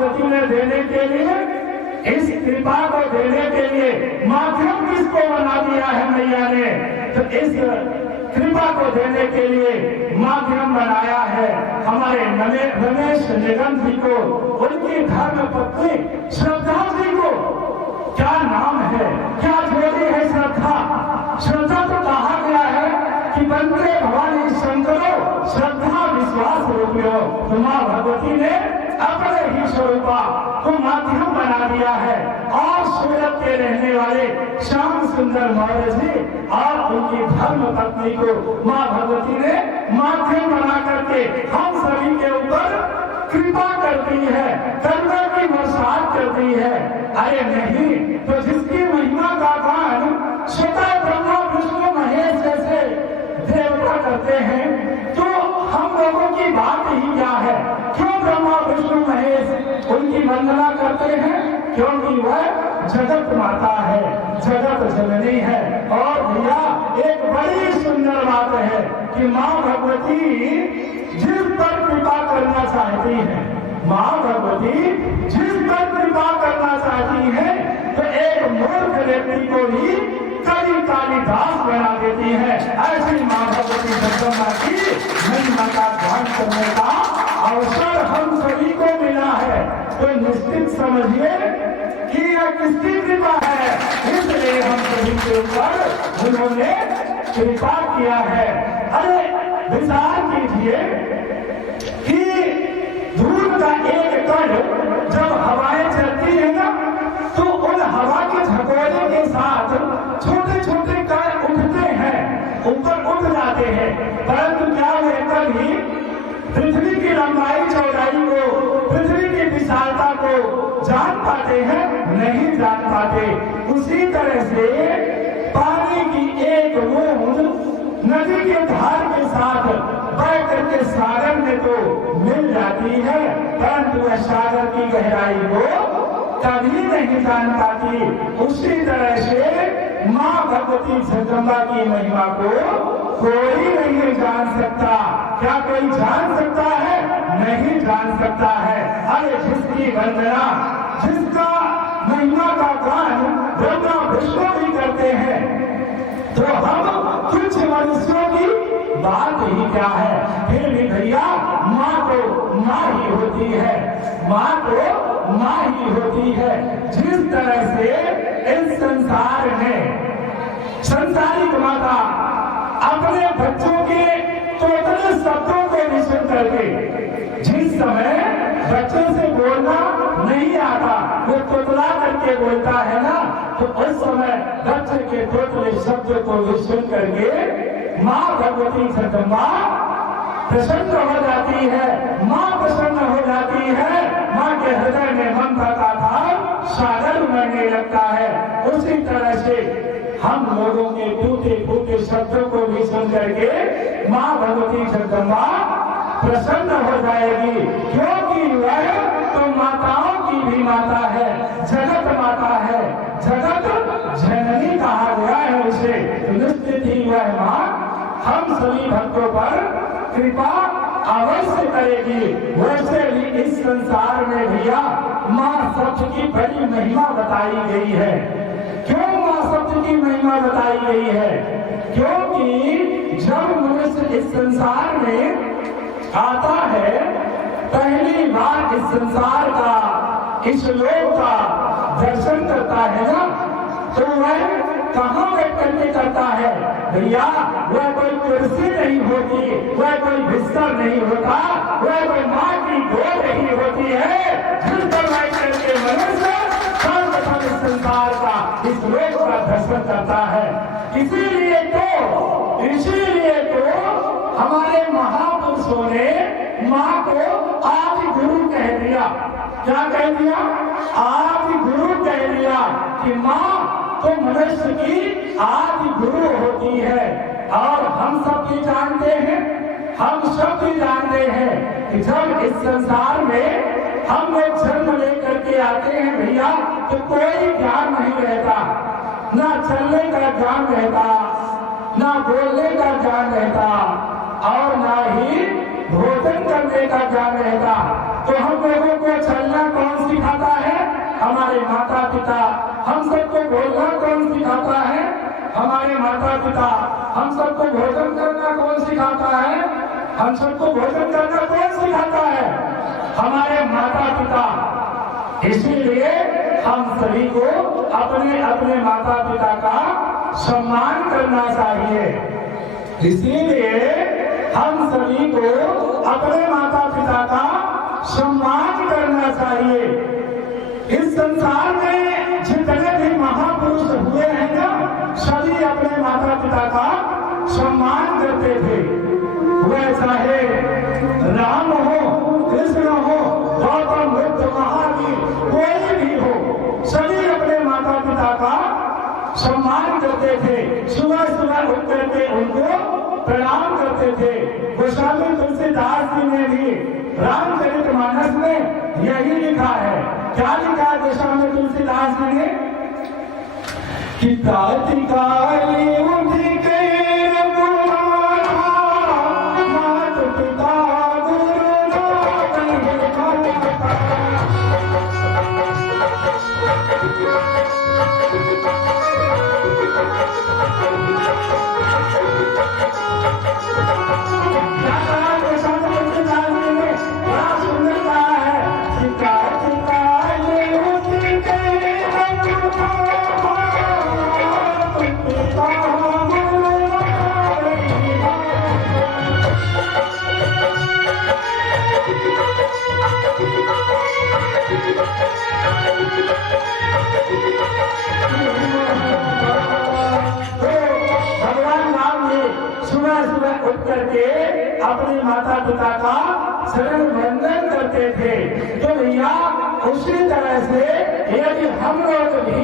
भगवती ने देने के लिए, इस कृपा को देने के लिए माध्यम किसको बना दिया है मैया ने? तो इस कृपा को देने के लिए माध्यम बनाया है हमारे रमेश निगम जी को, उनकी धर्म पत्नी श्रद्धा जी को। क्या नाम है, क्या जोड़ी है श्रद्धा। श्रद्धा तो कहा गया है कि बंदे भवानी शंकरो श्रद्धा विश्वास रूपियो। तो माँ भगवती ने अपने ही स्वरूपा को माध्यम बना दिया है। और सूरत के रहने वाले श्याम सुंदर मौर्य जी और उनकी धर्म पत्नी को माँ भगवती ने माध्यम बना करके हम सभी के ऊपर कृपा करती है, करुणा की बरसात करती है। अरे नहीं तो जिसकी महिमा का गान स्वतः ब्रह्मा विष्णु महेश जैसे देवता करते हैं, तो हम लोगों की बात ही क्या है? क्यों ब्रह्मा विष्णु महेश उनकी वंदना करते हैं? क्योंकि वह जगत माता है, जगत जननी है। और भैया एक बड़ी सुंदर बात है कि माँ भगवती जिस पर कृपा करना चाहती है, माँ भगवती जिस पर कृपा करना चाहती है, तो एक मूर्ख व्यक्ति को भी कली कालिदास बना देती है। ऐसी माँ भगवती जगदम्बा की महिमा का ध्यान करने का अवसर हम सभी को मिला है। तो निश्चित समझिए कि यह किसकी कृपा है, इसलिए हम सभी के ऊपर उन्होंने कृपा किया है। अरे विचार कीजिए कि धूल का एक कण जब हवाएं चलती है ना, तो उन हवा के झकोरे के साथ छोटे छोटे कण उठते हैं, ऊपर उठ जाते हैं। परंतु क्या वे कभी पृथ्वी की लंबाई चौड़ाई को, पृथ्वी की विशालता को जान पाते हैं? नहीं जान पाते। उसी तरह से पानी की एक बूंद नदी के धार के साथ बह करके सागर में तो मिल जाती है, परंतु वह सागर की गहराई को कभी नहीं जान पाती। उसी तरह से माँ भगवती जगदम्बा की महिमा को कोई नहीं जान सकता। क्या कोई जान सकता है? नहीं जान सकता है। अरे जिसकी वंदना, जिसका महिमा का गान ब्रह्मा विष्णु भी करते हैं, तो हम कुछ मनुष्यों की बात ही क्या है। फिर भी भैया माँ तो माँ ही होती है, माँ तो माँ ही होती है। जिस तरह से इस संसार में संसारिक माता अपने बच्चों के तोतले शब्दों को विषय करके, जिस समय बच्चों से बोलना नहीं आता, वो तोतला करके बोलता है ना, तो उस समय बच्चे के तोतले शब्दों को विषय करके माँ भगवती जगदम्बा प्रसन्न हो जाती है। माँ प्रसन्न हो जाती है, माँ के हृदय में ममता का भाव सागर उमड़ने लगता है। उसी तरह से हम लोगों के टूटे फूटे शब्दों को भी सुन करके माँ भगवती जगदम्बा प्रसन्न हो जाएगी, क्योंकि वह तो माताओं की भी माता है, जगत माता है, जगत जननी कहा गया है उसे। निश्चित ही वह माँ हम सभी भक्तों पर कृपा अवश्य करेगी। वैसे ही इस संसार में भैया माँ शब्द की बड़ी महिमा बताई गई है। क्यों माँ शब्द की महिमा बताई गई है? क्योंकि जब मनुष्य इस संसार में आता है, पहली बार इस संसार का, इस लोक का दर्शन करता है ना, तो वह कहाँ बैठ करके करता है भैया? वह कोई कुर्सी नहीं होती, वह कोई बिस्तर नहीं होता, वह कोई माँ की गोद नहीं होती है, जिस पर बैठ करके मनुष्य सर्वप्रथम इस संसार का, इस लोक का दर्शन करता है। इसीलिए तो हमारे महापुरुषों ने माँ को आदि गुरु कह दिया। क्या कह दिया? आदि गुरु कह दिया कि माँ तो मनुष्य की आदि गुरु होती है। और हम सब भी जानते हैं, हम सब भी जानते हैं कि जब इस संसार में हम लोग जन्म लेकर के आते हैं भैया, तो कोई ज्ञान नहीं रहता, ना चलने का ज्ञान रहता, ना बोलने का ज्ञान रहता, और ना ही भोजन करने का ज्ञान रहता। तो हम लोगों को चलना कौन हमारे माता पिता हम सबको बोलना कौन सिखाता है? हमारे माता पिता हम सबको भोजन करना कौन सिखाता है? हम सबको भोजन करना कौन सिखाता है? हमारे माता पिता। इसीलिए हम सभी को अपने अपने माता पिता का सम्मान करना चाहिए। इसीलिए हम सभी को अपने माता पिता का सम्मान करना चाहिए। इस संसार में जितने भी महापुरुष हुए हैं ना, सभी अपने माता पिता का सम्मान करते थे। वह चाहे राम हो, कृष्ण हो, गौतम बुद्ध, महावीर, कोई भी हो, सभी अपने माता पिता का सम्मान करते थे। सुबह सुबह उठ करके उनको प्रणाम करते थे। गोस्वामी तुलसीदास जी ने भी रामचरितमानस में यही लिखा है। क्या लिखा है गोस्वामी तुलसीदास जी ने? कि काली उठ के करके अपने माता पिता का शरण वंदन करते थे। तो भैया उसी तरह से यदि हम लोग भी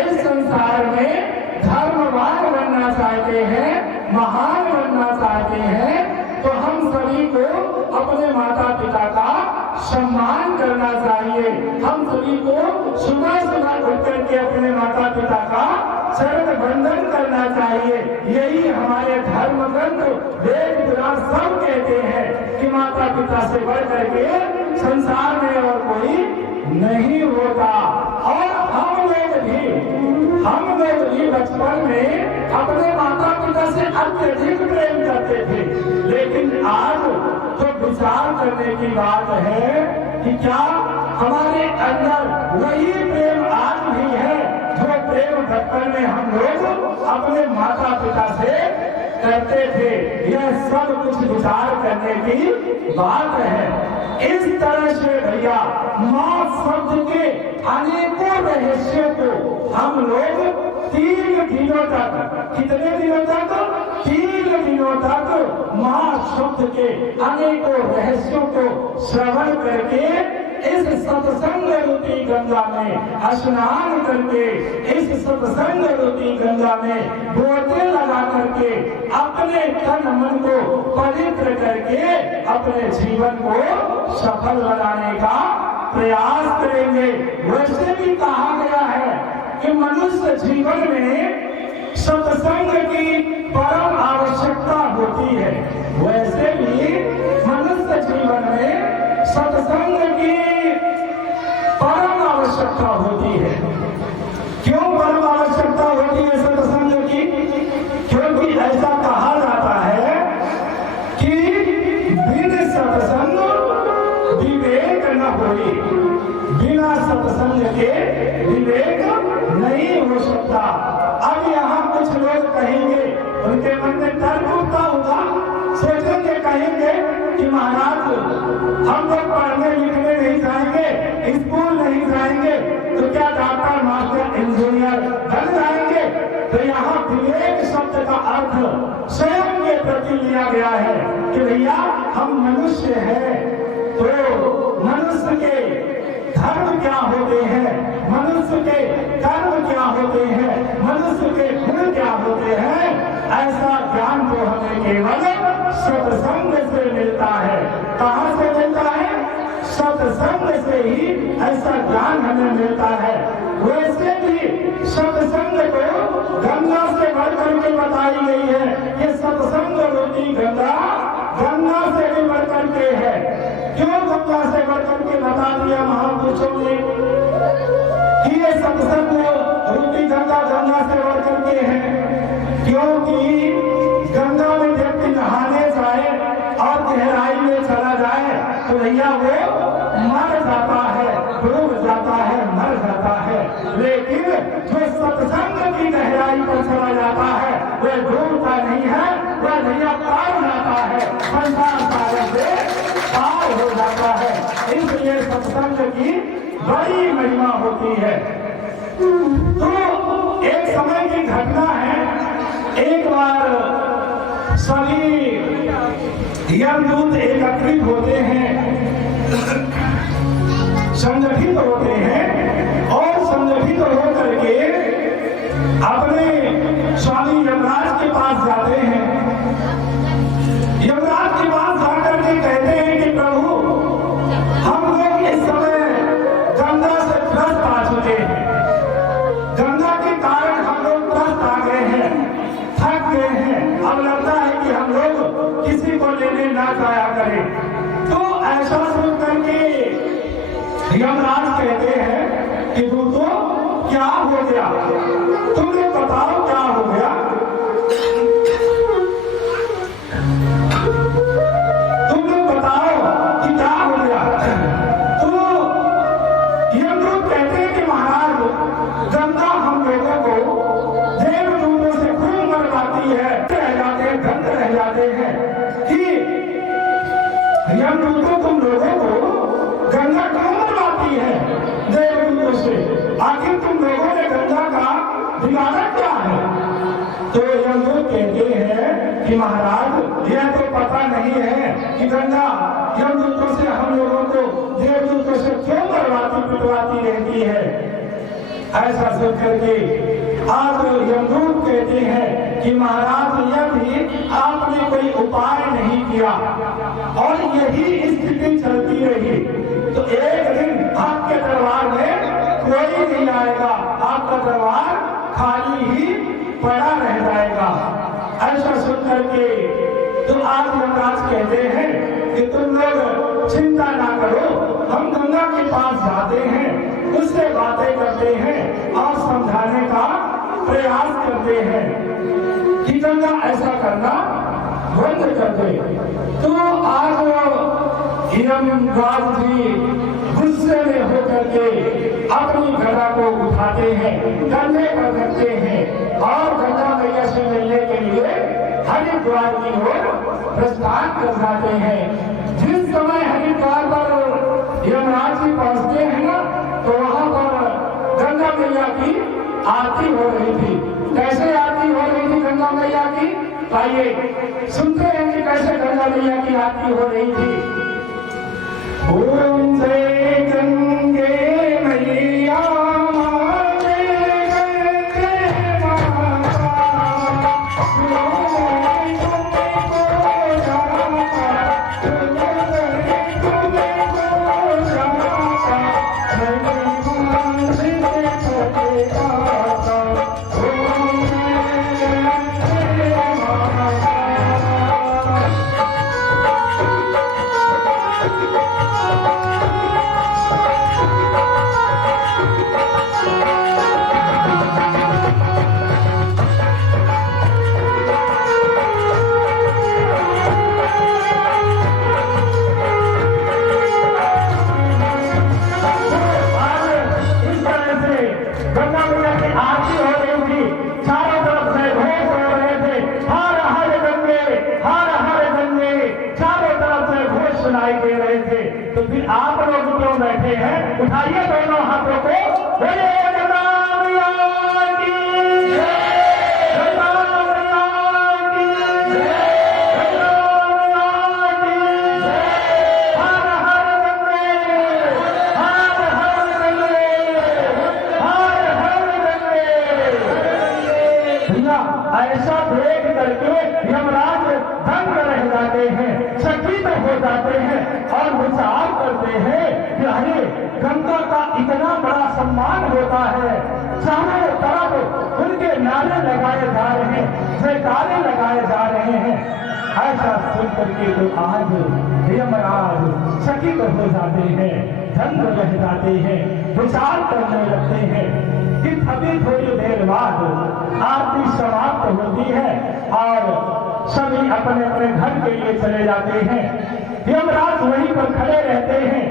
इस संसार में धर्मवान बनना चाहते हैं, महान बनना चाहते हैं, तो हम सभी को अपने माता पिता का सम्मान करना चाहिए। हम सभी को सुबह सुबह उठ करके अपने माता पिता का शरण वंदन करना चाहिए। यही हमारे धर्म ग्रंथ वेद पुराण सब कहते हैं कि माता पिता से बढ़ करके संसार में और कोई नहीं होता। और हम लोग भी बचपन में अपने माता पिता से अत्यधिक प्रेम करते थे। लेकिन आज तो विचार करने की बात है कि क्या हमारे अंदर वही प्रेम आज भी है जो प्रेम बचपन में हम लोग अपने माता पिता से करते थे? यह सब कुछ विचार करने की बात है। इस तरह से भैया माँ शब्द के अनेकों रहस्यों को हम लोग 3 दिनों तक, कितने दिनों तक? 3 दिनों तक माँ शब्द के अनेकों रहस्यों को श्रवण करके इस सत्संग रूपी गंगा में स्नान करके, इस सत्संग रूपी गंगा में बोते लगा करके अपने तन मन को पवित्र करके अपने जीवन को सफल बनाने का प्रयास करेंगे। वैसे भी कहा गया है कि मनुष्य जीवन में सत्संग की परम आवश्यकता होती है। वैसे भी मनुष्य जीवन में सत्संग की परम आवश्यकता होती है। क्यों परम आवश्यकता होती है सत्संग की? क्योंकि ऐसा कहा जाता है कि बिन सत्संग विवेक न होई, बिना सत्संग के विवेक नहीं हो सकता। अब यहाँ कुछ लोग कहेंगे, उनके मन में तर्क उठता होगा, सोचेंगे, कहेंगे कि महाराज हम लोग पढ़ने लिखने नहीं जाएंगे, स्कूल नहीं जाएंगे, तो क्या डॉक्टर, मास्टर, इंजीनियर बन जाएंगे? तो यहाँ विवेक शब्द का अर्थ स्वयं के प्रति लिया गया है कि भैया हम मनुष्य हैं, तो मनुष्य के धर्म क्या होते हैं, मनुष्य के कर्म क्या होते हैं, मनुष्य के गुण क्या होते हैं, ऐसा ज्ञान तो हमें केवल सत्संग से मिलता है। कहाँ से मिलता है? सत्संग से ही ऐसा ज्ञान हमें मिलता है। वैसे भी सत्संग को गंगा से बढ़ करके बताई गई है। ये सत्संग रूपी गंगा, गंगा से भी बढ़कर करके है। क्यों गंगा से बढ़ करके बता दिया महापुरुषों ने कि ये सत्संग रूपी गंगा गंगा से बढ़ करके है? क्योंकि गंगा में व्यक्ति नहाने जाए और गहराई में चला जाए तो भैया वो मर जाता है, डूब जाता है, मर जाता है। लेकिन जो सत्संग की गहराई पर चला जाता है वह डूबता नहीं है, वह भैया पार जाता है, संसार सागर से पार हो जाता है। इसलिए सत्संग की बड़ी महिमा होती है। तो एक समय की घटना है, एक बार सभी यमदूत एकत्रित होते हैं, संगठित होते हैं और संगठित होकर के अपने स्वामी यमराज के पास जाते हैं। यमराज के पास जाकर के कहते हैं कि प्रभु, हम लोग इस समय गंगा से त्रस्त आ चुके हैं, गंगा के कारण हम लोग त्रस्त आ गए हैं, थक गए हैं, अब लगता है कि हम लोग किसी को लेने ना जाया करें। तो ऐसा सुन करके यमराज कहते हैं कि दूतो क्या हो गया, तुमने बताओ क्या हो गया। तुमने बताओ कि क्या हो गया। तो यमदूत कहते हैं कि महाराज, गंगा हम लोगों को देवदूतों से खूब मरवाती है, रह जाते हैं, गंद रह जाते हैं कि यमदूतों तुम लोगों को गंगा क्यों मरवाती है देवदूतों से, आखिर तुम लोगों ने गंगा का बिगाड़ा क्या है। तो यमदूत कहते हैं कि महाराज, यह तो पता नहीं है कि गंगा यमदूतों से हम लोगों को देवदूतों से क्यों मरवाती पिटवाती रहती है। ऐसा सोच करके आज यमदूत कहते हैं कि महाराज, यदि आपने कोई उपाय नहीं किया और यही स्थिति चलती रही तो एक दिन आपके दरबार में कोई नहीं आएगा, आपका दरबार खाली ही पड़ा रह जाएगा। ऐसा सुन करके तो आज यमराज कहते हैं कि तुम लोग चिंता ना करो, हम गंगा के पास जाते हैं, उससे बातें करते हैं और समझाने का प्रयास करते हैं कि गंगा ऐसा करना बंद कर दे। तो आज यमराज जी गुस्से में होकर के अपनी गदा को उठाते हैं, कंधे पर रखते हैं और गंगा मैया से मिलने के लिए हरिद्वार की ओर प्रस्थान कर जाते हैं। जिस समय हरिद्वार पर यमराज जी पहुंचते हैं ना, तो वहां पर गंगा मैया की आरती हो रही थी। कैसे आरती हो रही थी गंगा मैया की, आइए सुनते हैं कि कैसे गंगा मैया की आरती हो रही थी। ओम जय गंगे मैया सुनाई दे रहे थे। तो फिर आप लोग क्यों बैठे हैं, उठाइए दोनों हाथों को, बोले गंगा मैया की जय, गंगा मैया की जय, गंगा मैया की जय, हर हर गंगे, हर हर गंगे, हर हर गंगे। भैया ऐसा देख करके यमराज दंग रह जाते हैं, चकित हो जाते हैं और विचार करते हैं कि अरे गंगा का इतना बड़ा सम्मान होता है, चारों तरफ उनके नारे लगाए जा रहे हैं, जयकारे लगाए जा रहे हैं। ऐसा सुन करके तो आज यमराज चकित हो जाते हैं, धन्य रह जाते हैं, विचार करने लगते हैं कि अभी थोड़ी देर बाद आरती समाप्त होती है और सभी अपने अपने घर के लिए चले जाते हैं। यमराज वहीं पर खड़े रहते हैं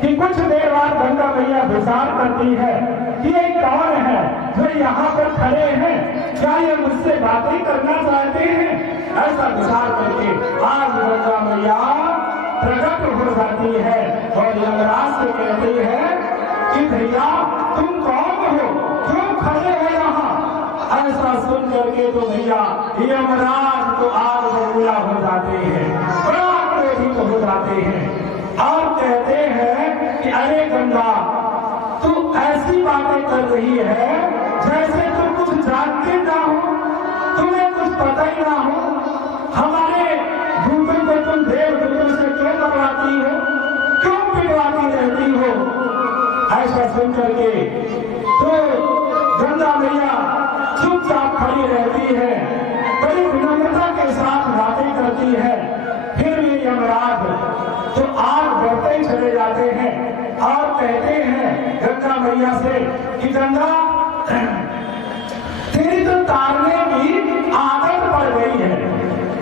कि कुछ देर बाद गंगा मैया विचार करती है कि ये कौन है जो यहाँ पर खड़े हैं, क्या ये मुझसे बातें करना चाहते हैं? ऐसा विचार करके आज गंगा मैया प्रकट हो जाती है और यमराज से कहती है कि भैया तुम कौन हो, क्यों खड़े हो यहाँ? ऐसा सुन करके तो भैया यमराज तो आग बबूला हो जाते हैं, बड़ा क्रोधित हो जाते हैं और कहते हैं कि अरे गंगा, तू ऐसी बातें कर रही है जैसे तुम कुछ जानते ना हो, तुम्हें कुछ पता ही ना हो। हमारे दूतों को तुम देवदूतों से क्यों करवाती हो, क्यों पिटवाती रहती हो? ऐसा सुन करके तो गंगा मैया चुपचाप खड़ी रहती है, बड़ी विनम्रता के साथ बातें करती है। फिर भी यमराज तो आग बढ़ते चले जाते हैं और कहते हैं गंगा मैया से कि गंगा, तेरी तो तारने की आदत पड़ गई है।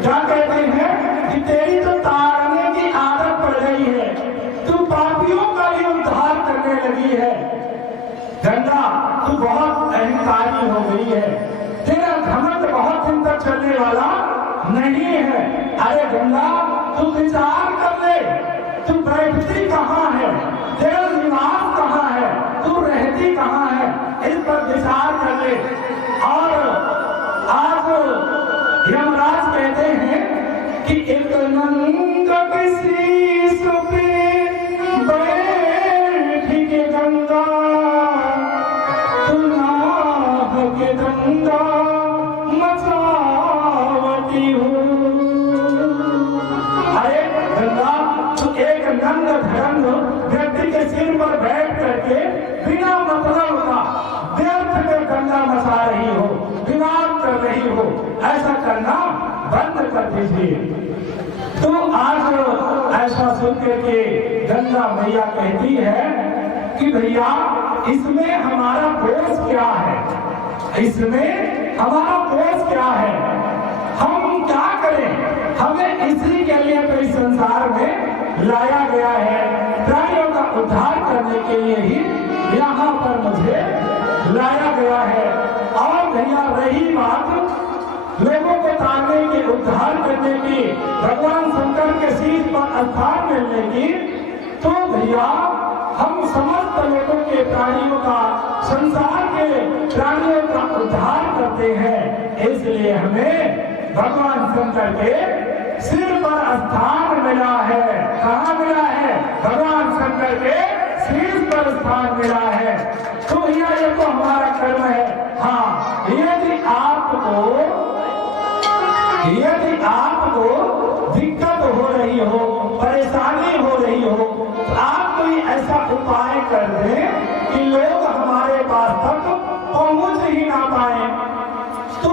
क्या कहते हैं कि तेरी तो तारने की आदत पड़ गई है, तू पापियों का भी उद्धार करने लगी है। गंगा, तू बहुत अहंकारी हो गई है, तेरा घमंड बहुत दिन तक चलने वाला नहीं है। अरे गंगा, तू विचार कर ले, तू बैठती कहाँ है, तेरा निवास कहाँ है, तू रहती कहाँ है, इस पर विचार कर ले। और आज यमराज कहते हैं कि एक नंद शीश पे बैठ के गंगा, तू नाह के गंगा मचावती हो। अरे गंगा, तू एक नंद धरंग व्यक्ति के सिर पर बैठ करके बिना मतलब का व्यर्थ में गंगा मचा रही हो, विवाद कर रही हो, ऐसा करना बंद कर दीजिए। तो आज ऐसा सुन करके गंगा मैया कहती है कि भैया इसमें हमारा दोष क्या है, इसमें हमारा दोष क्या है, हम क्या करें? हमें इसी के लिए तो इस संसार में लाया गया है, प्राणियों का उद्धार करने के लिए ही यहाँ पर मुझे लाया गया है। और भैया रही बात लोगों को तारने के, उद्धार करने की, भगवान शंकर के शीश पर स्थान मिलने की, तो भैया हम समस्त लोगों के, प्राणियों का, संसार के प्राणियों का उद्धार करते हैं, इसलिए हमें भगवान शंकर के सिर पर स्थान मिला है। कहाँ मिला है? भगवान शंकर के शीश पर स्थान मिला है। तो भैया ये तो हमारा कर्म है। हाँ, यदि आपको दिक्कत हो रही हो, परेशानी हो रही हो, तो आप कोई ऐसा उपाय कर दें कि लोग हमारे पास तक पहुंच ही ना पाए। तो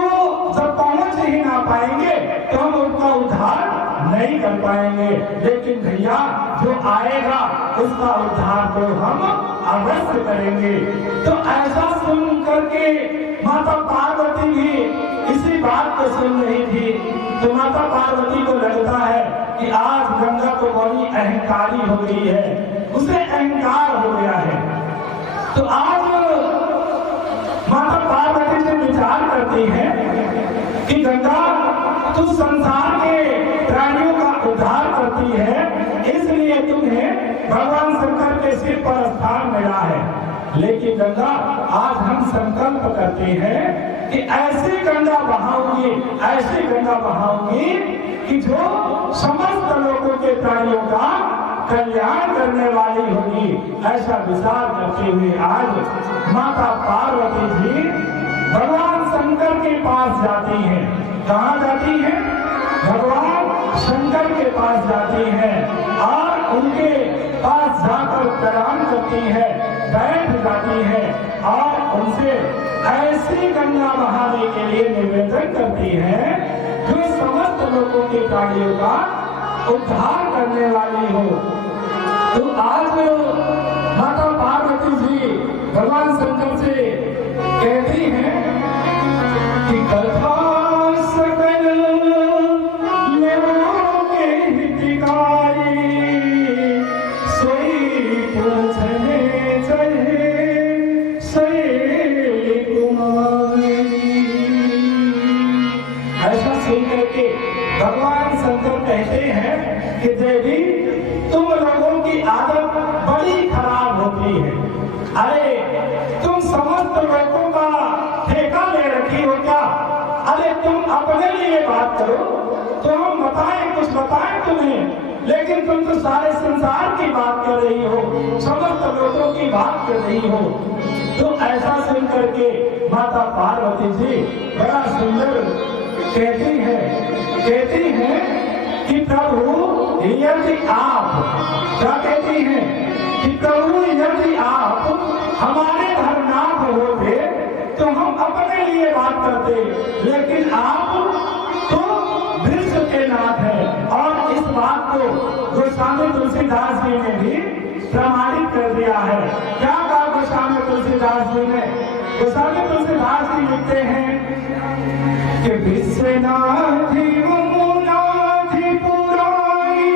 जब पहुंच ही ना पाएंगे तो हम उनका उद्धार नहीं कर पाएंगे। लेकिन भैया जो आएगा उसका उद्धार तो हम अवश्य करेंगे। तो ऐसा सुन करके माता पार्वती भी इसी बात को सुन रही थी। तो माता पार्वती को लगता है कि आज गंगा तो बड़ी अहंकारी हो गई है, उसे अहंकार हो गया है। तो आज माता पार्वती से विचार करती है कि गंगा तू संसार के प्राणियों का उद्धार करती है, इसलिए तुम्हें भगवान शंकर के सिर पर स्थान मिला है। लेकिन गंगा आज हम संकल्प करते हैं कि ऐसी गंगा बहाऊंगी, ऐसी गंगा बहाऊंगी कि जो समस्त लोगों के प्राणियों का कल्याण करने वाली होगी। ऐसा विचार करते हुए आज माता पार्वती जी भगवान शंकर के पास जाती हैं। कहाँ जाती हैं? भगवान शंकर के पास जाती हैं और उनके पास जाकर प्रणाम करती है, बैठ जाती है और उनसे ऐसी गंगा बहाने के लिए निवेदन करती है जो समस्त लोगों के प्राणियों का उद्धार करने वाली देवी तुम लोगों की आदत बड़ी खराब होती है। अरे तुम समस्त लोगों का ठेका ले रखी हो क्या? अरे तुम अपने लिए बात करो तो हम बताएं, कुछ बताएं तुम्हें, लेकिन तुम तो सारे संसार की बात कर रही हो, समस्त लोगों की बात कर रही हो। तो ऐसा सुन करके माता पार्वती जी बड़ा सुंदर कहती हैं कि प्रभु यदि आप, क्या कहती हैं कि प्रभु यदि आप हमारे धर्मनाथ होते तो हम अपने लिए बात करते, लेकिन आप तो विश्व के नाथ हैं। और इस बात को गोस्वामी तुलसीदास जी ने भी प्रमाणित कर दिया है। क्या कहा गोस्वामी तुलसीदास जी ने? गोस्वामी तुलसीदास जी लिखते हैं कि विश्वनाथ मुनाथ पुरारी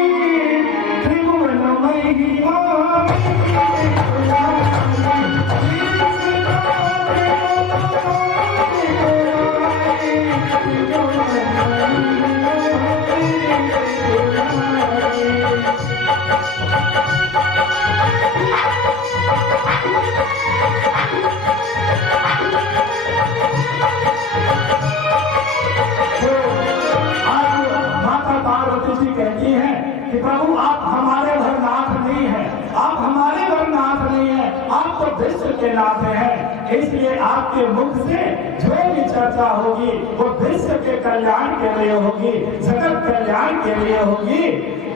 त्रिभुवन महिमा कहती है कि प्रभु आप हमारे भरनाथ नहीं है, आप हमारे भरनाथ नहीं है, आप तो विश्व के नाथ हैं। इसलिए आपके मुख से जो भी चर्चा होगी वो विश्व के कल्याण के लिए होगी, जगत कल्याण के लिए होगी।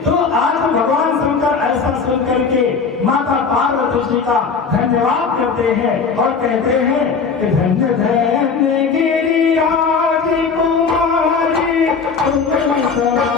तो आज भगवान शंकर ऐसा सुन करके माता पार्वती जी का धन्यवाद करते हैं और कहते हैं कि धन्य धन्य गिरिराज कुमारी तुम समान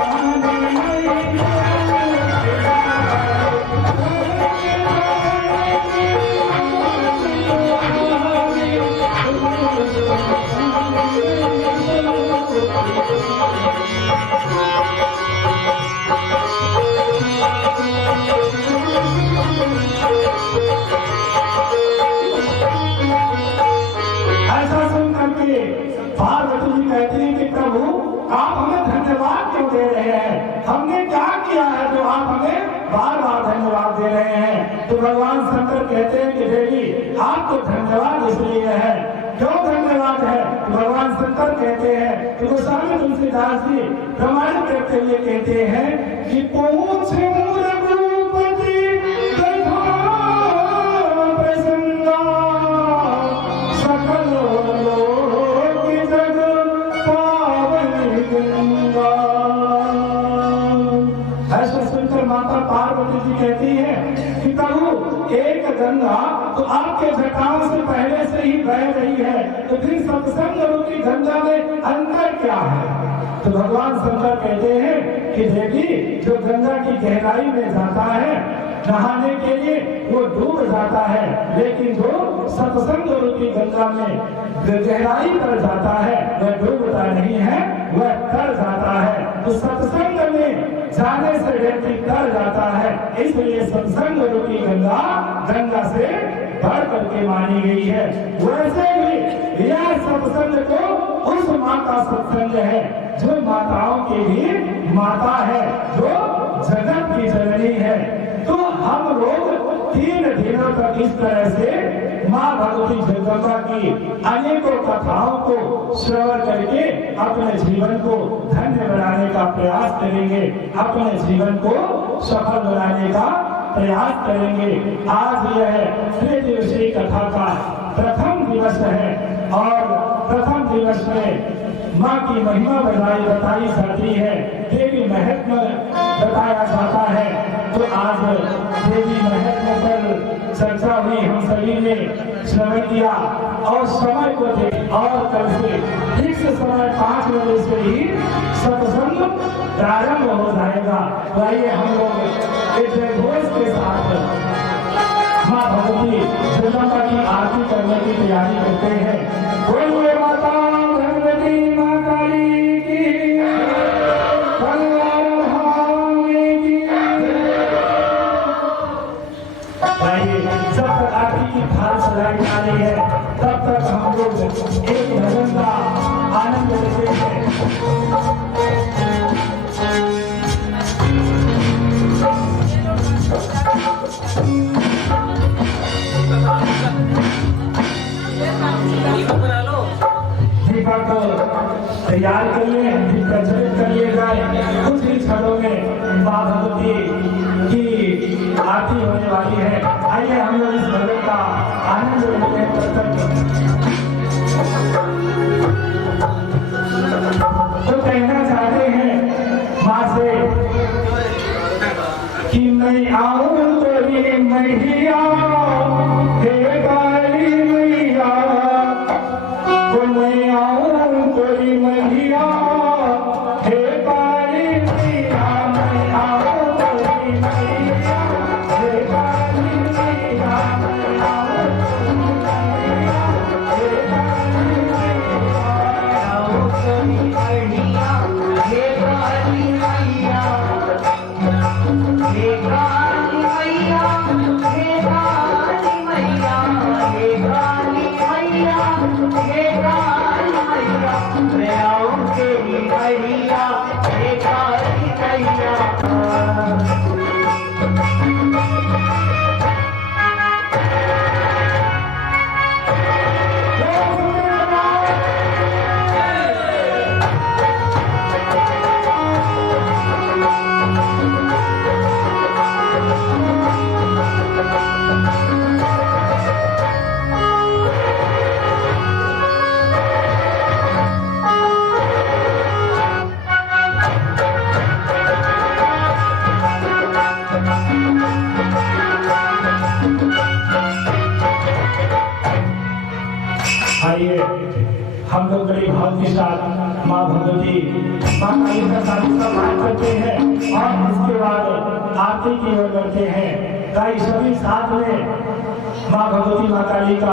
ऐसा सुन करके पार्वती जी कहती है कि प्रभु आप हमें धन्यवाद क्यों दे रहे हैं? हमने क्या किया है जो आप हमें बार बार धन्यवाद दे रहे हैं? तो भगवान शंकर कहते हैं कि देवी आपको धन्यवाद इसलिए है। क्यों धन्यवाद है? तो भगवान शंकर कहते हैं कि गोस्वामी तुलसीदास जी प्रमाणित करते हुए कहते हैं कि पूछ माता पार्वती जी कहती है कि प्रभु एक गंगा तो आपके जटाओं से पहले से ही बह रही है, तो फिर सत्संग रूपी गंगा में अंतर क्या है? तो भगवान शंकर कहते हैं कि देवी जो गंगा की गहराई में जाता है नहाने के लिए वो डूब जाता है, लेकिन जो सत्संग रूपी गंगा में गहराई पर जाता है वह डूबता नहीं है, वह तर जाता है। तो सत्संग में जाने से व्यक्ति तर जाता है, इसलिए सत्संग रूपी गंगा से बढ़ करके मानी गई है। वैसे भी यह सत्संग तो उस माँ का सत्संग है जो माताओं की भी माता है, जो जगत की जननी है। तो हम लोग 3 दिनों तक इस तरह से माँ भगवती जगदम्बा की अनेकों कथाओं को श्रवण करके अपने जीवन को धन्य बनाने का प्रयास करेंगे, अपने जीवन को सफल बनाने का प्रयास करेंगे। आज यह 3 दिवसीय कथा का प्रथम दिवस है और प्रथम दिवस में माँ की महिमा बताई जाती है, देवी महत्व बताया जाता है। तो आज देवी महत्व पर चर्चा हुई, हम सभी ने श्रवण किया और समय को दे और कल से ठीक से समय 5 बजे से ही सत्संग प्रारंभ हो जाएगा। तो आइए हम लोग एक जयघोष के साथ माँ भगवती जगदम्बा की आरती करने की तैयारी करते हैं। बोलिए माता भगवती माँ काली की, कल्याण भावे की। आइए जब तक आरती की थाल सजाई जा रही है तब तक हम लोग एक भजन का आनंद लेते हैं। तो कहना चाहते हैं माँ से कि मैं आऊं तेरी मैया, हे काली मैया, तो मैं आऊं तेरी मैया, हे काली मैया, मैं आऊं तेरी मैया, हे काली मैया, मैं आऊं तेरी मैया, हे काली मैया, आओ तेरी मैया, हे काली मैया, हे काली मैया, हे काली मैया, हे काली मैया, हे काली मैया, मैं आऊं तेरी मैया, हे काली मैया। आइए हम लोग बड़ी भाव के साथ माँ भगवती माँ काली का साधु का मान करते हैं और इसके बाद आरती की ओर बढ़ते हैं। ताई सभी साथ में माँ भगवती माँ काली का